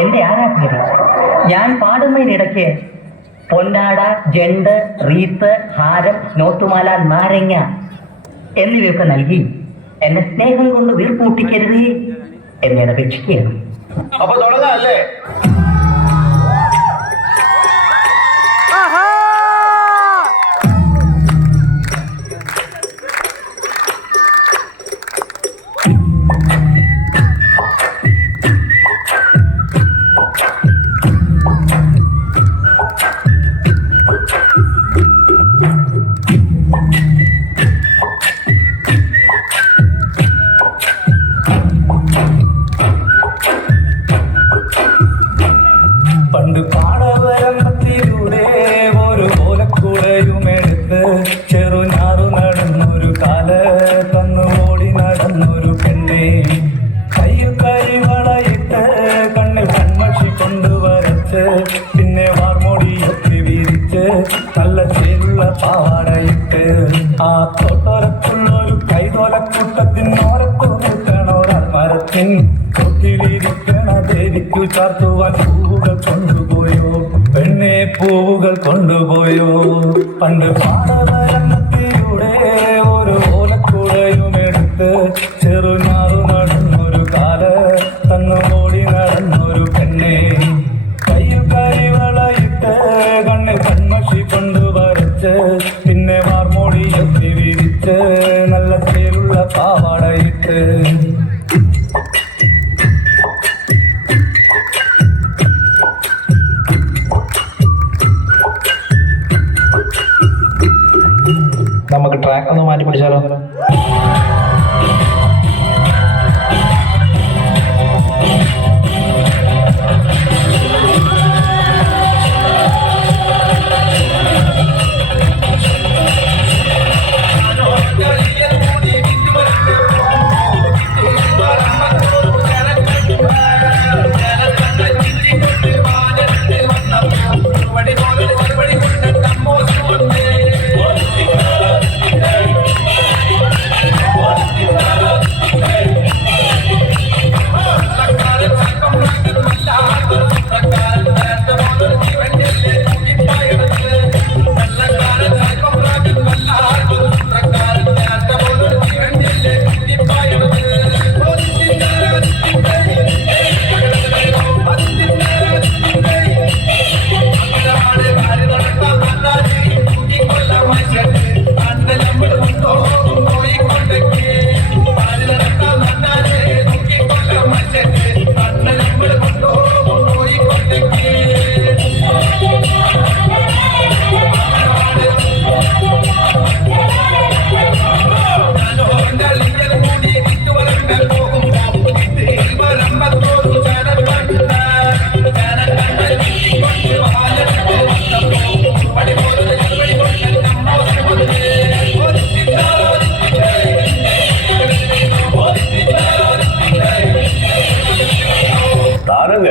എന്റെ ആരാധകരെ, ഞാൻ പാടുന്നതിനിടയ്ക്ക് പൊന്നാട, ജണ്ട്, റീത്ത്, ഹാരം, നോട്ടുമാല, നാരങ്ങ എന്നിവയൊക്കെ നൽകി എന്നെ സ്നേഹം കൊണ്ട് വീർപ്പൂട്ടിക്കരുതേ എന്നെ അപേക്ഷിക്കുകയാണ്. അപ്പൊ തുടങ്ങാല്ലേ? പണ്ട് പാടവരമ്പത്തിലൂടെ ഒരു ഓലക്കുടയുമെടുത്ത് ചെറുഞാറു നടന്നൊരു കാല തന്നു ഓടി നടന്നൊരു പെണ്ണെ, കയ്യിൽ കരിവളയിട്ട് കണ്ണിൽ കൺമഷി കൊണ്ടുവരച്ച് പിന്നെ വാർമൊടിയൊക്കെ വിരിച്ച് നല്ല ചേരുള്ള പാവാടയിട്ട് ആ തോട്ടോലക്കുള്ളൊരു കൈതോലക്കൂട്ടത്തിനോരത്തു നിൽക്കണോരാൾ മരത്തിൻ ൊട്ടിലിരിക്കണ ദേവിക്കു ചാർത്തുവാൻ പൂവുകൾ കൊണ്ടുപോയോ പെണ്ണെ, പൂവുകൾ കൊണ്ടുപോയോ. പണ്ട് പാടവരമ്പത്തിലൂടെ ഒരു ഓലക്കുടയുമെടുത്ത് ചെറുഞാറു നടന്നൊരു കാല തന്നു ഓടി നടന്നൊരു പെണ്ണെ, കയ്യിൽ കരിവളയിട്ട് കണ്ണിൽ കൺമഷി കൊണ്ടുവരച്ച് പിന്നെ വാർമോടിയൊക്കെ വിരിച്ച് നല്ല ചേരുള്ള പാവാടയിട്ട് നമുക്ക് ട്രാക്ക് ഒന്ന് മാറ്റി പിടിച്ചാലോ?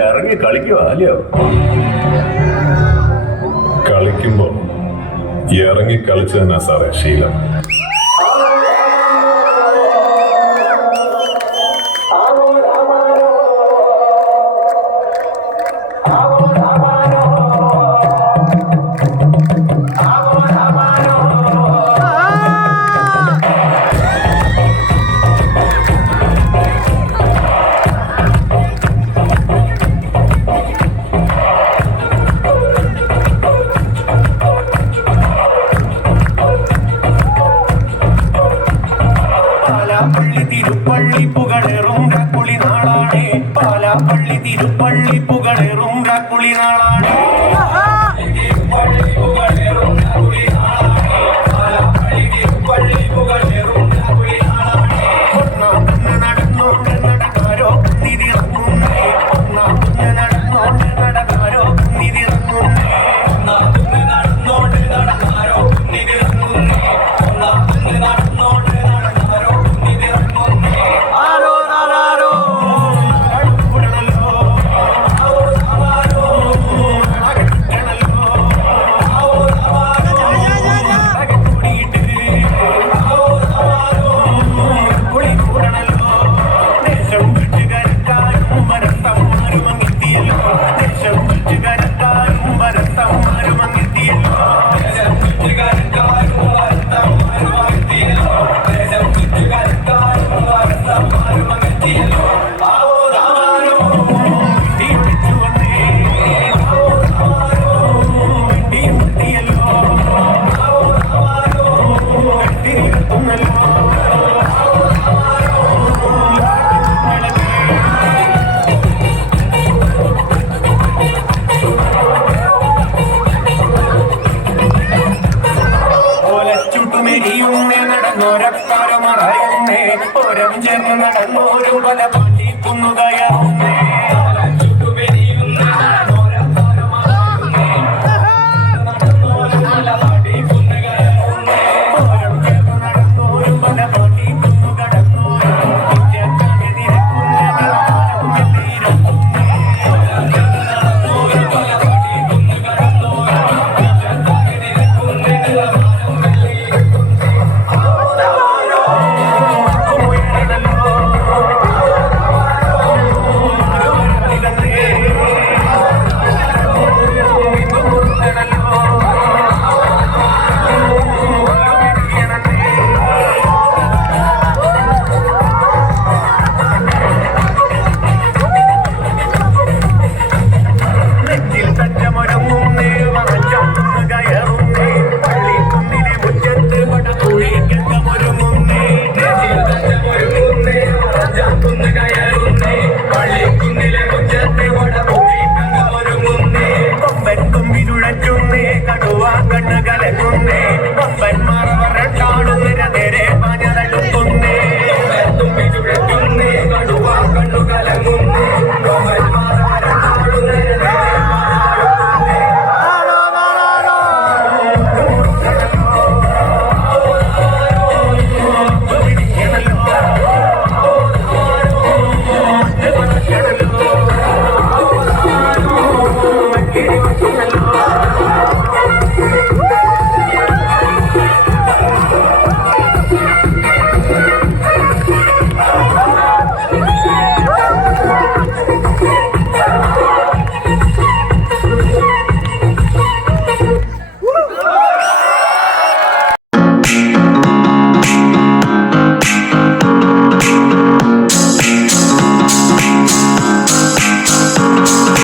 ഇറങ്ങി കളിക്കുക അല്ലയോ? കളിക്കുമ്പോ ഇറങ്ങി കളിച്ചു തന്നെ സാറേ ശീലം. തിരുപ്പള്ളി പുകളേറും രാക്കുളി നാളാണേ, പാലാപ്പള്ളി തിരുപ്പള്ളി പുകളേറും രാക്കുളി നാളാണേ.